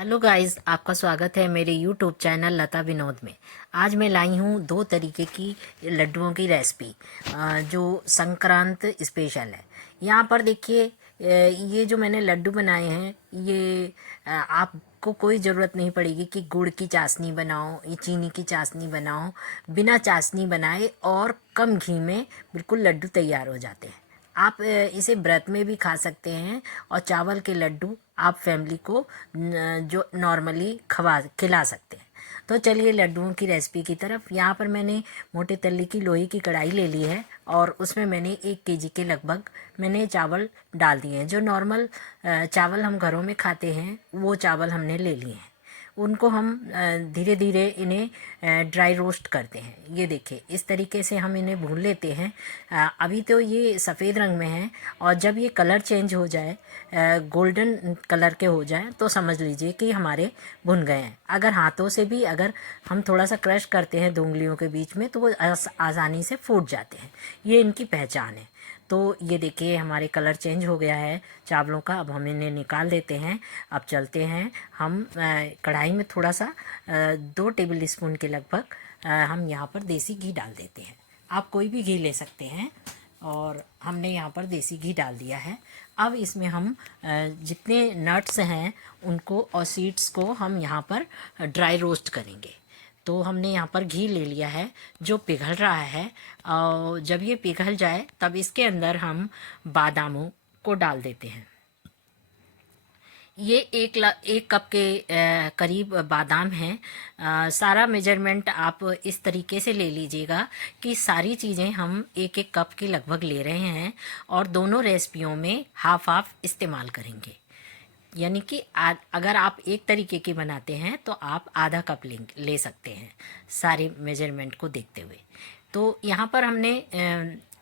Hello guys, आपका स्वागत है मेरे यूट्यूब चैनल लता विनोद में। आज मैं लाई हूँ दो तरीके की लड्डुओं की रेसिपी जो संक्रांत स्पेशल है। यहाँ पर देखिए, ये जो मैंने लड्डू बनाए हैं ये आपको कोई ज़रूरत नहीं पड़ेगी कि गुड़ की चाशनी बनाओ या चीनी की चाशनी बनाओ। बिना चाशनी बनाए और कम घी में बिल्कुल लड्डू तैयार हो जाते हैं। आप इसे व्रत में भी खा सकते हैं और चावल के लड्डू आप फैमिली को जो नॉर्मली खिला सकते हैं। तो चलिए लड्डुओं की रेसिपी की तरफ। यहाँ पर मैंने मोटे तल्ले की लोहे की कढ़ाई ले ली है और उसमें मैंने 1 केजी के लगभग मैंने चावल डाल दिए हैं। जो नॉर्मल चावल हम घरों में खाते हैं वो चावल हमने ले लिए हैं। उनको हम धीरे धीरे इन्हें ड्राई रोस्ट करते हैं। ये देखिए, इस तरीके से हम इन्हें भून लेते हैं। अभी तो ये सफ़ेद रंग में है और जब ये कलर चेंज हो जाए, गोल्डन कलर के हो जाए, तो समझ लीजिए कि हमारे भुन गए हैं। अगर हाथों से भी अगर हम थोड़ा सा क्रश करते हैं उंगलियों के बीच में तो वो आसानी से फूट जाते हैं। ये इनकी पहचान है। तो ये देखिए, हमारे कलर चेंज हो गया है चावलों का। अब हम इन्हें निकाल देते हैं। अब चलते हैं हम कढ़ाई में थोड़ा सा 2 टेबल स्पून के लगभग हम यहाँ पर देसी घी डाल देते हैं। आप कोई भी घी ले सकते हैं और हमने यहाँ पर देसी घी डाल दिया है। अब इसमें हम जितने नट्स हैं उनको और सीड्स को हम यहाँ पर ड्राई रोस्ट करेंगे। तो हमने यहाँ पर घी ले लिया है जो पिघल रहा है, और जब ये पिघल जाए तब इसके अंदर हम बादामों को डाल देते हैं। ये 1 कप के करीब बादाम हैं। सारा मेजरमेंट आप इस तरीके से ले लीजिएगा कि सारी चीज़ें हम 1 1 कप के लगभग ले रहे हैं और दोनों रेसिपियों में हाफ हाफ इस्तेमाल करेंगे। यानी कि अगर आप एक तरीके की बनाते हैं तो आप आधा कप ले सकते हैं सारे मेजरमेंट को देखते हुए। तो यहाँ पर हमने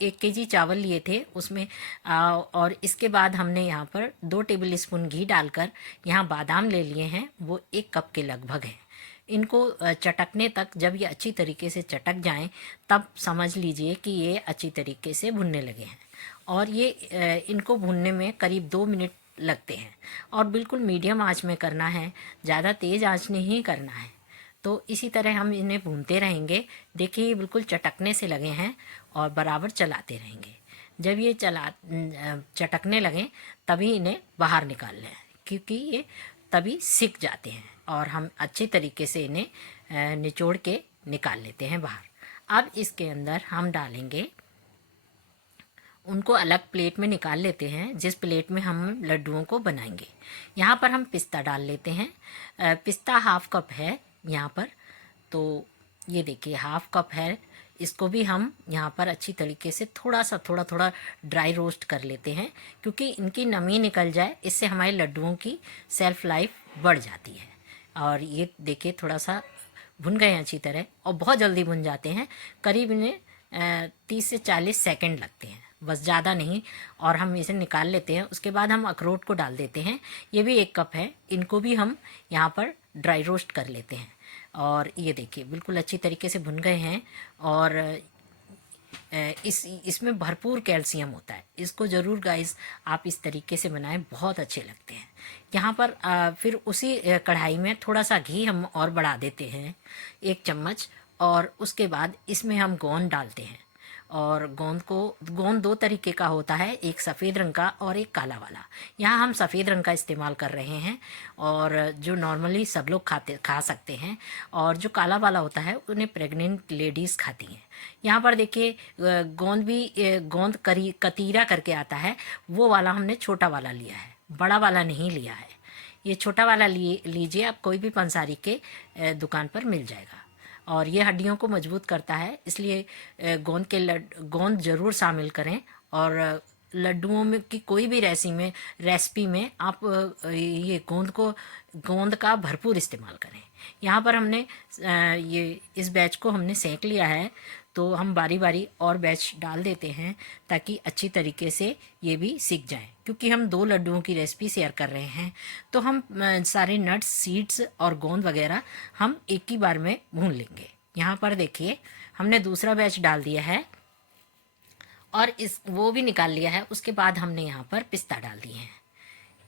1 केजी चावल लिए थे उसमें और इसके बाद हमने यहाँ पर 2 टेबल स्पून घी डालकर यहाँ बादाम ले लिए हैं, वो 1 कप के लगभग हैं। इनको चटकने तक, जब ये अच्छी तरीके से चटक जाएं तब समझ लीजिए कि ये अच्छी तरीके से भुनने लगे हैं। और ये इनको भुनने में करीब 2 मिनट लगते हैं और बिल्कुल मीडियम आंच में करना है, ज़्यादा तेज़ आंच नहीं करना है। तो इसी तरह हम इन्हें भूनते रहेंगे। देखिए, ये बिल्कुल चटकने से लगे हैं और बराबर चलाते रहेंगे। जब ये चटकने लगें तभी इन्हें बाहर निकाल लें, क्योंकि ये तभी सिक जाते हैं और हम अच्छे तरीके से इन्हें निचोड़ के निकाल लेते हैं बाहर। अब इसके अंदर हम डालेंगे, उनको अलग प्लेट में निकाल लेते हैं जिस प्लेट में हम लड्डुओं को बनाएंगे। यहाँ पर हम पिस्ता डाल लेते हैं। पिस्ता हाफ कप है यहाँ पर। तो ये देखिए, हाफ कप है। इसको भी हम यहाँ पर अच्छी तरीके से थोड़ा थोड़ा ड्राई रोस्ट कर लेते हैं, क्योंकि इनकी नमी निकल जाए, इससे हमारे लड्डुओं की सेल्फ लाइफ बढ़ जाती है। और ये देखिए, थोड़ा सा भुन गए हैं अच्छी तरह और बहुत जल्दी भुन जाते हैं। करीब इन्हें 30 से 40 सेकंड लगते हैं, बस ज़्यादा नहीं। और हम इसे निकाल लेते हैं। उसके बाद हम अखरोट को डाल देते हैं। ये भी 1 कप है। इनको भी हम यहाँ पर ड्राई रोस्ट कर लेते हैं। और ये देखिए, बिल्कुल अच्छी तरीके से भुन गए हैं। और इसमें भरपूर कैल्शियम होता है। इसको ज़रूर गाइस आप इस तरीके से बनाएं, बहुत अच्छे लगते हैं। यहाँ पर फिर उसी कढ़ाई में थोड़ा सा घी हम और बढ़ा देते हैं, 1 चम्मच। और उसके बाद इसमें हम गोंद डालते हैं। और गोंद 2 तरीके का होता है, एक सफ़ेद रंग का और एक काला वाला। यहाँ हम सफ़ेद रंग का इस्तेमाल कर रहे हैं और जो नॉर्मली सब लोग खा सकते हैं। और जो काला वाला होता है उन्हें प्रेग्नेंट लेडीज़ खाती हैं। यहाँ पर देखिए, गोंद कतीरा करके आता है, वो वाला हमने छोटा वाला लिया है, बड़ा वाला नहीं लिया है। ये छोटा वाला लीजिए आप, कोई भी पंसारी के दुकान पर मिल जाएगा। और ये हड्डियों को मजबूत करता है, इसलिए गोंद ज़रूर शामिल करें। और लड्डुओं में की कोई भी रेसिपी में आप ये गोंद का भरपूर इस्तेमाल करें। यहाँ पर हमने ये इस बैच को हमने सेंक लिया है, तो हम बारी बारी और बैच डाल देते हैं ताकि अच्छी तरीके से ये भी सीख जाएं। क्योंकि हम 2 लड्डुओं की रेसिपी शेयर कर रहे हैं, तो हम सारे नट्स, सीड्स और गोंद वगैरह हम एक ही बार में भून लेंगे। यहाँ पर देखिए, हमने दूसरा बैच डाल दिया है और वो भी निकाल लिया है। उसके बाद हमने यहाँ पर पिस्ता डाल दिए हैं।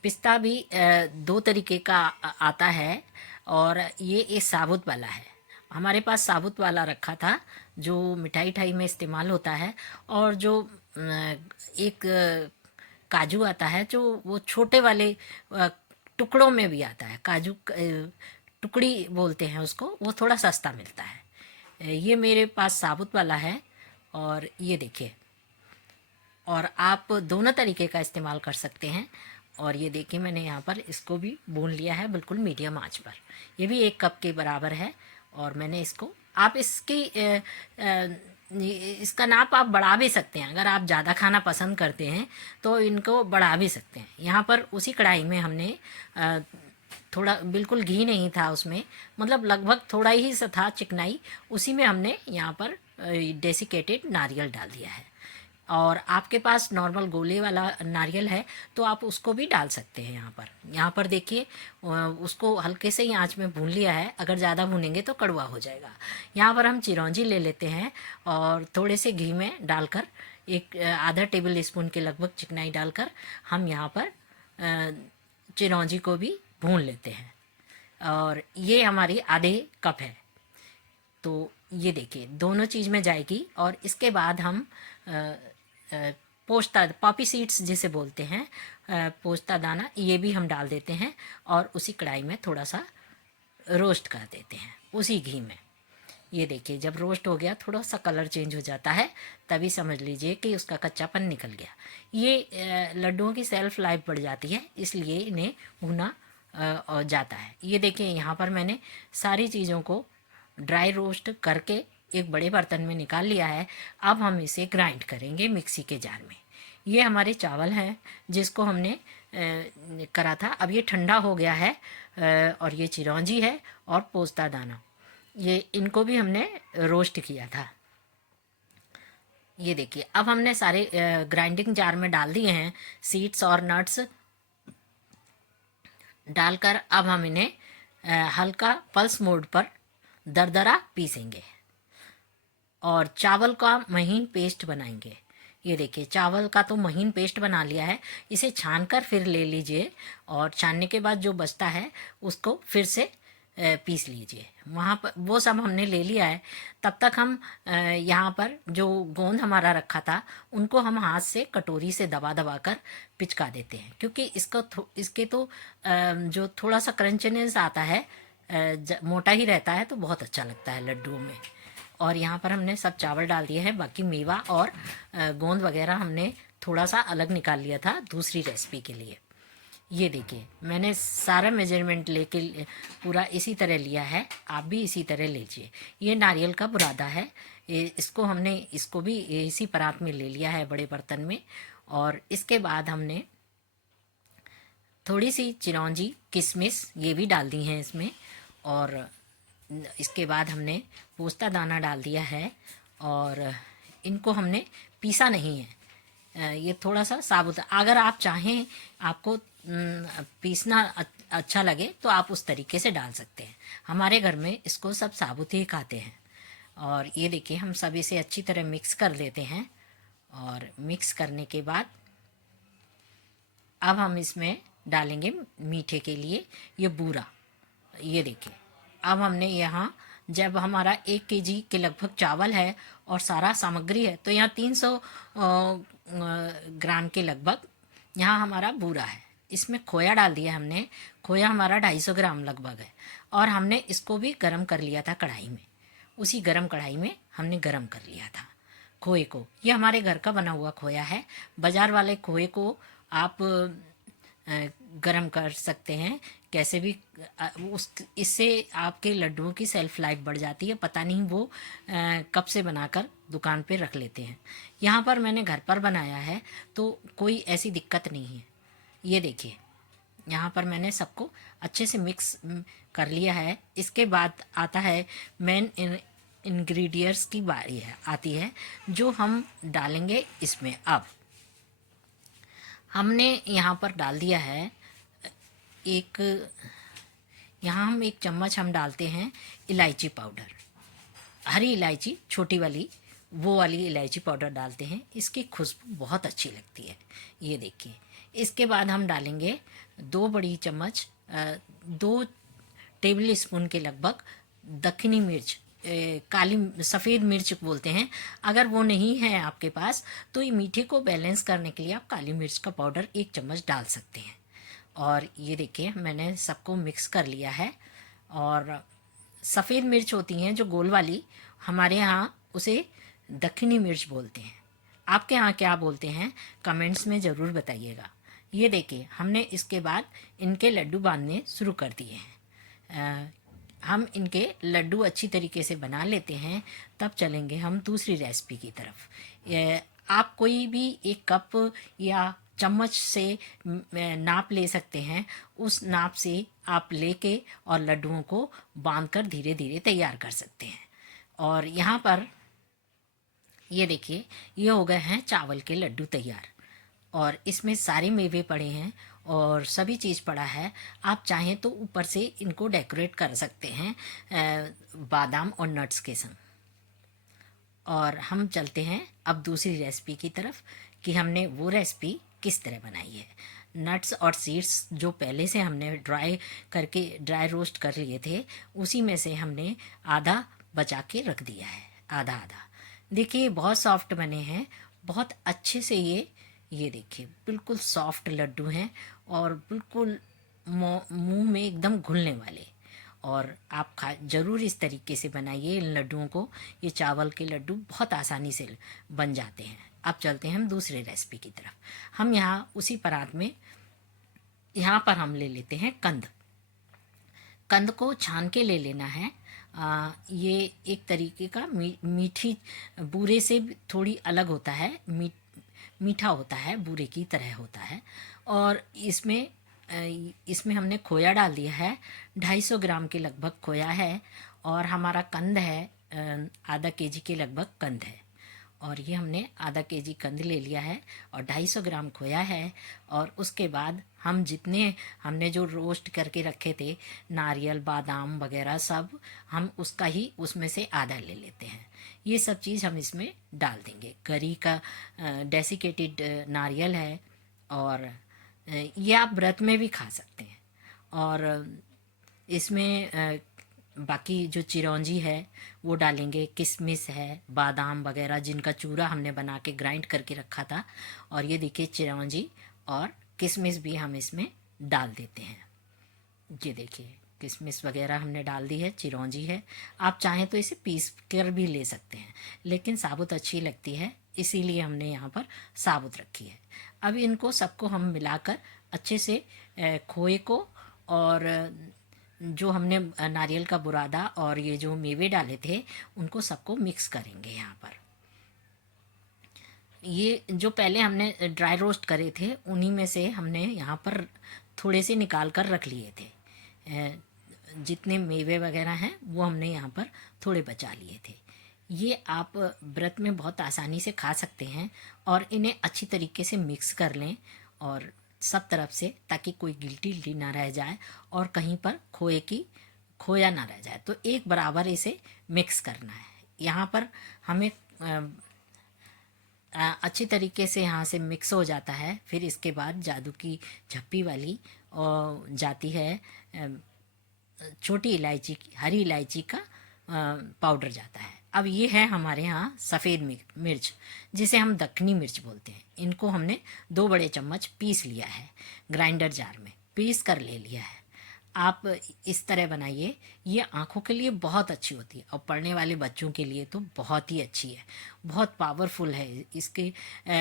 पिस्ता भी दो तरीके का आता है, और ये एक साबुत वाला है। हमारे पास साबुत वाला रखा था जो मिठाई ठाई में इस्तेमाल होता है, और जो एक काजू आता है जो वो छोटे वाले टुकड़ों में भी आता है, काजू टुकड़ी बोलते हैं उसको, वो थोड़ा सस्ता मिलता है। ये मेरे पास साबुत वाला है, और ये देखिए, और आप दोनों तरीके का इस्तेमाल कर सकते हैं। और ये देखिए मैंने यहाँ पर इसको भी भून लिया है बिल्कुल मीडियम आंच पर। ये भी 1 कप के बराबर है, और मैंने इसको, आप इसकी इसका नाप आप बढ़ा भी सकते हैं। अगर आप ज़्यादा खाना पसंद करते हैं तो इनको बढ़ा भी सकते हैं। यहाँ पर उसी कढ़ाई में हमने थोड़ा, बिल्कुल घी नहीं था उसमें, मतलब लगभग थोड़ा ही सा था चिकनाई, उसी में हमने यहाँ पर डेसिकेटेड नारियल डाल दिया है। और आपके पास नॉर्मल गोले वाला नारियल है तो आप उसको भी डाल सकते हैं। यहाँ पर देखिए, उसको हल्के से ही आंच में भून लिया है। अगर ज़्यादा भूनेंगे तो कड़वा हो जाएगा। यहाँ पर हम चिरौंजी ले लेते हैं, और थोड़े से घी में डालकर, एक आधा टेबल स्पून के लगभग चिकनाई डालकर हम यहाँ पर चिरौंजी को भी भून लेते हैं। और ये हमारी आधे कप है। तो ये देखिए दोनों चीज़ में जाएगी। और इसके बाद हम पोस्ता, पॉपी सीड्स जिसे बोलते हैं, पोस्ता दाना, ये भी हम डाल देते हैं, और उसी कढ़ाई में थोड़ा सा रोस्ट कर देते हैं उसी घी में। ये देखिए जब रोस्ट हो गया, थोड़ा सा कलर चेंज हो जाता है, तभी समझ लीजिए कि उसका कच्चापन निकल गया। ये लड्डुओं की सेल्फ लाइफ बढ़ जाती है, इसलिए इन्हें भुना जाता है। ये देखिए यहाँ पर मैंने सारी चीज़ों को ड्राई रोस्ट करके एक बड़े बर्तन में निकाल लिया है। अब हम इसे ग्राइंड करेंगे मिक्सी के जार में। ये हमारे चावल हैं जिसको हमने करा था, अब ये ठंडा हो गया है। और ये चिरौंजी है और पोस्ता दाना, ये इनको भी हमने रोस्ट किया था। ये देखिए अब हमने सारे ग्राइंडिंग जार में डाल दिए हैं सीड्स और नट्स डालकर। अब हम इन्हें हल्का पल्स मोड पर दरदरा पीसेंगे और चावल का महीन पेस्ट बनाएंगे। ये देखिए चावल का तो महीन पेस्ट बना लिया है, इसे छान कर फिर ले लीजिए, और छानने के बाद जो बचता है उसको फिर से पीस लीजिए। वहाँ पर वो सब हमने ले लिया है। तब तक हम यहाँ पर जो गोंद हमारा रखा था उनको हम हाथ से कटोरी से दबा दबा कर पिचका देते हैं, क्योंकि इसके तो जो थोड़ा सा क्रंचनेस आता है, मोटा ही रहता है तो बहुत अच्छा लगता है लड्डुओं में। और यहाँ पर हमने सब चावल डाल दिए हैं, बाकी मेवा और गोंद वगैरह हमने थोड़ा सा अलग निकाल लिया था दूसरी रेसिपी के लिए। ये देखिए मैंने सारा मेजरमेंट लेके पूरा इसी तरह लिया है, आप भी इसी तरह लीजिए। ये नारियल का बुरादा है, इसको हमने इसको भी इसी परात में ले लिया है बड़े बर्तन में। और इसके बाद हमने थोड़ी सी चिरौंजी किशमिश ये भी डाल दी हैं इसमें। और इसके बाद हमने पोस्ता दाना डाल दिया है, और इनको हमने पीसा नहीं है, ये थोड़ा सा साबुत। अगर आप चाहें, आपको पीसना अच्छा लगे तो आप उस तरीके से डाल सकते हैं। हमारे घर में इसको सब साबुत ही खाते हैं। और ये देखिए हम सब इसे अच्छी तरह मिक्स कर देते हैं। और मिक्स करने के बाद अब हम इसमें डालेंगे मीठे के लिए ये बूरा। ये देखिए अब हमने यहाँ, जब हमारा 1 केजी के लगभग चावल है और सारा सामग्री है, तो यहाँ 300 ग्राम के लगभग यहाँ हमारा बूरा है। इसमें खोया डाल दिया हमने, खोया हमारा 250 ग्राम लगभग है। और हमने इसको भी गरम कर लिया था कढ़ाई में, उसी गरम कढ़ाई में हमने गरम कर लिया था खोए को। ये हमारे घर का बना हुआ खोया है। बाज़ार वाले खोए को आप गरम कर सकते हैं कैसे भी, इससे आपके लड्डुओं की सेल्फ लाइफ बढ़ जाती है। पता नहीं वो कब से बनाकर दुकान पे रख लेते हैं। यहाँ पर मैंने घर पर बनाया है तो कोई ऐसी दिक्कत नहीं है। ये देखिए यहाँ पर मैंने सबको अच्छे से मिक्स कर लिया है। इसके बाद आता है मेन इंग्रेडिएंट्स की बारी आती है जो हम डालेंगे इसमें। अब हमने यहाँ पर डाल दिया है यहाँ हम 1 चम्मच हम डालते हैं इलायची पाउडर, हरी इलायची छोटी वाली, वो वाली इलायची पाउडर डालते हैं। इसकी खुशबू बहुत अच्छी लगती है। ये देखिए इसके बाद हम डालेंगे 2 बड़ी चम्मच 2 टेबल स्पून के लगभग दक्षिणी मिर्च, काली सफ़ेद मिर्च बोलते हैं। अगर वो नहीं है आपके पास तो ये मीठे को बैलेंस करने के लिए आप काली मिर्च का पाउडर 1 चम्मच डाल सकते हैं। और ये देखिए मैंने सबको मिक्स कर लिया है। और सफ़ेद मिर्च होती हैं जो गोल वाली, हमारे यहाँ उसे दक्षिणी मिर्च बोलते हैं। आपके यहाँ क्या बोलते हैं कमेंट्स में ज़रूर बताइएगा। ये देखिए हमने इसके बाद इनके लड्डू बांधने शुरू कर दिए हैं। हम इनके लड्डू अच्छी तरीके से बना लेते हैं, तब चलेंगे हम दूसरी रेसिपी की तरफ। आप कोई भी एक कप या चम्मच से नाप ले सकते हैं। उस नाप से आप लेके और लड्डुओं को बांधकर धीरे धीरे तैयार कर सकते हैं। और यहाँ पर ये देखिए ये हो गए हैं चावल के लड्डू तैयार। और इसमें सारे मेवे पड़े हैं और सभी चीज़ पड़ा है। आप चाहें तो ऊपर से इनको डेकोरेट कर सकते हैं बादाम और नट्स के संग। और हम चलते हैं अब दूसरी रेसिपी की तरफ कि हमने वो रेसिपी किस तरह बनाई है। नट्स और सीड्स जो पहले से हमने ड्राई रोस्ट कर लिए थे, उसी में से हमने आधा बचा के रख दिया है, आधा आधा। देखिए बहुत सॉफ्ट बने हैं, बहुत अच्छे से। ये देखिए बिल्कुल सॉफ्ट लड्डू हैं और बिल्कुल मुंह में एकदम घुलने वाले। और आप खा ज़रूर इस तरीके से बनाइए इन लड्डुओं को। ये चावल के लड्डू बहुत आसानी से बन जाते हैं। अब चलते हैं हम दूसरे रेसिपी की तरफ। हम यहाँ उसी परात में यहाँ पर हम ले लेते हैं कंद। कंद को छान के ले लेना है। ये एक तरीके का मीठी बूरे से थोड़ी अलग होता है, मीठा होता है, बूरे की तरह होता है। और इसमें हमने खोया डाल दिया है। 250 ग्राम के लगभग खोया है। और हमारा कंद है आधा केजी के लगभग कंद है। और ये हमने आधा केजी कंद ले लिया है और 250 ग्राम खोया है। और उसके बाद हम जितने हमने जो रोस्ट करके रखे थे नारियल बादाम वगैरह सब, हम उसका ही उसमें से आधा ले लेते हैं। ये सब चीज़ हम इसमें डाल देंगे। गरी का डेसिकेटेड नारियल है। और ये आप व्रत में भी खा सकते हैं। और इसमें बाकी जो चिरौंजी है वो डालेंगे, किशमिश है, बादाम वगैरह जिनका चूरा हमने बना के ग्राइंड करके रखा था। और ये देखिए चिरौंजी और किशमिश भी हम इसमें डाल देते हैं। ये देखिए किशमिश वगैरह हमने डाल दी है, चिरौंजी है। आप चाहें तो इसे पीस कर भी ले सकते हैं, लेकिन साबुत अच्छी लगती है इसीलिए हमने यहाँ पर साबुत रखी है। अब इनको सबको हम मिलाकर अच्छे से खोए को और जो हमने नारियल का बुरादा और ये जो मेवे डाले थे उनको सबको मिक्स करेंगे। यहाँ पर ये जो पहले हमने ड्राई रोस्ट करे थे उन्हीं में से हमने यहाँ पर थोड़े से निकाल कर रख लिए थे। जितने मेवे वगैरह हैं वो हमने यहाँ पर थोड़े बचा लिए थे। ये आप व्रत में बहुत आसानी से खा सकते हैं। और इन्हें अच्छी तरीके से मिक्स कर लें और सब तरफ से, ताकि कोई गिल्टी ना रह जाए और कहीं पर खोया ना रह जाए। तो एक बराबर इसे मिक्स करना है। यहाँ पर हमें अच्छी तरीके से यहाँ से मिक्स हो जाता है। फिर इसके बाद जादू की झप्पी वाली जाती है, छोटी इलायची की, हरी इलायची का पाउडर जाता है। अब ये है हमारे यहाँ सफ़ेद मिर्च, जिसे हम दक्षिणी मिर्च बोलते हैं। इनको हमने 2 बड़े चम्मच पीस लिया है, ग्राइंडर जार में पीस कर ले लिया है। आप इस तरह बनाइए, ये आँखों के लिए बहुत अच्छी होती है और पढ़ने वाले बच्चों के लिए तो बहुत ही अच्छी है, बहुत पावरफुल है। इसके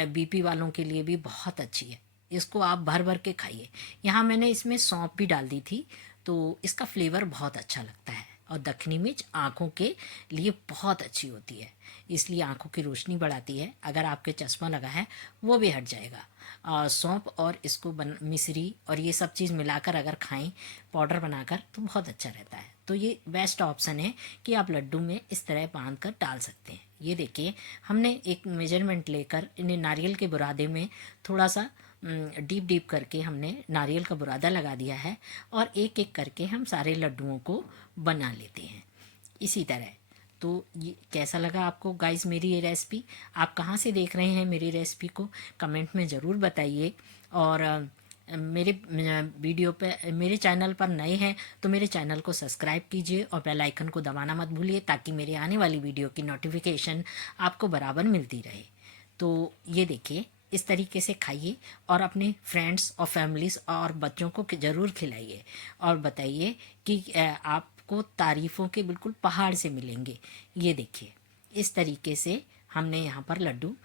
बीपी वालों के लिए भी बहुत अच्छी है। इसको आप भर भर के खाइए। यहाँ मैंने इसमें सौंफ भी डाल दी थी, तो इसका फ्लेवर बहुत अच्छा लगता है। और दक्षिणी मिर्च आँखों के लिए बहुत अच्छी होती है, इसलिए आँखों की रोशनी बढ़ाती है। अगर आपके चश्मा लगा है वो भी हट जाएगा। सौंफ और इसको मिश्री और ये सब चीज़ मिलाकर अगर खाएं पाउडर बनाकर तो बहुत अच्छा रहता है। तो ये बेस्ट ऑप्शन है कि आप लड्डू में इस तरह बांध कर डाल सकते हैं। ये देखिए हमने एक मेजरमेंट लेकर इन्हें नारियल के बुरादे में थोड़ा सा डीप डीप करके हमने नारियल का बुरादा लगा दिया है। और एक एक करके हम सारे लड्डुओं को बना लेते हैं इसी तरह। तो ये कैसा लगा आपको गाइस मेरी ये रेसिपी? आप कहाँ से देख रहे हैं मेरी रेसिपी को कमेंट में ज़रूर बताइए। और मेरे वीडियो पे, मेरे चैनल पर नए हैं तो मेरे चैनल को सब्सक्राइब कीजिए और बेल आइकन को दबाना मत भूलिए, ताकि मेरे आने वाली वीडियो की नोटिफिकेशन आपको बराबर मिलती रहे। तो ये देखिए, इस तरीके से खाइए और अपने फ्रेंड्स और फैमिलीज और बच्चों को ज़रूर खिलाइए और बताइए कि आपको तारीफ़ों के बिल्कुल पहाड़ से मिलेंगे। ये देखिए, इस तरीके से हमने यहाँ पर लड्डू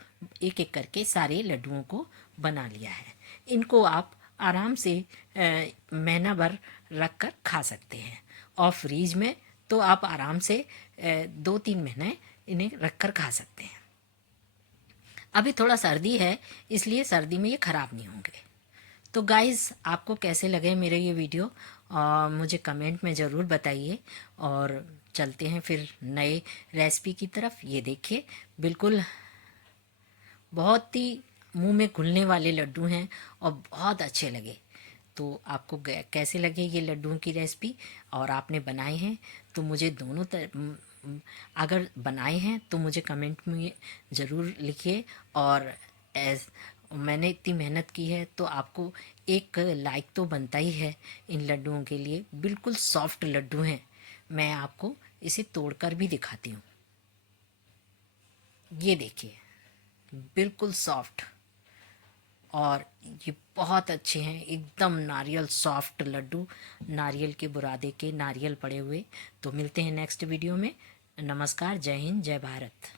एक एक करके सारे लड्डुओं को बना लिया है। इनको आप आराम से महीना भर रख कर खा सकते हैं, और फ्रीज में तो आप आराम से 2-3 महीने इन्हें रख कर खा सकते हैं। अभी थोड़ा सर्दी है, इसलिए सर्दी में ये ख़राब नहीं होंगे। तो गाइज़, आपको कैसे लगे मेरे ये वीडियो मुझे कमेंट में ज़रूर बताइए। और चलते हैं फिर नए रेसिपी की तरफ। ये देखिए, बिल्कुल बहुत ही मुंह में घुलने वाले लड्डू हैं और बहुत अच्छे लगे। तो आपको कैसे लगे ये लड्डुओं की रेसिपी, और आपने बनाए हैं तो मुझे अगर बनाए हैं तो मुझे कमेंट में ज़रूर लिखिए। और एज मैंने इतनी मेहनत की है तो आपको एक लाइक तो बनता ही है इन लड्डुओं के लिए। बिल्कुल सॉफ्ट लड्डू हैं। मैं आपको इसे तोड़कर भी दिखाती हूँ। ये देखिए, बिल्कुल सॉफ्ट, और ये बहुत अच्छे हैं, एकदम नारियल सॉफ्ट लड्डू, नारियल के बुरादे के नारियल पड़े हुए। तो मिलते हैं नेक्स्ट वीडियो में। नमस्कार, जय हिंद, जय भारत।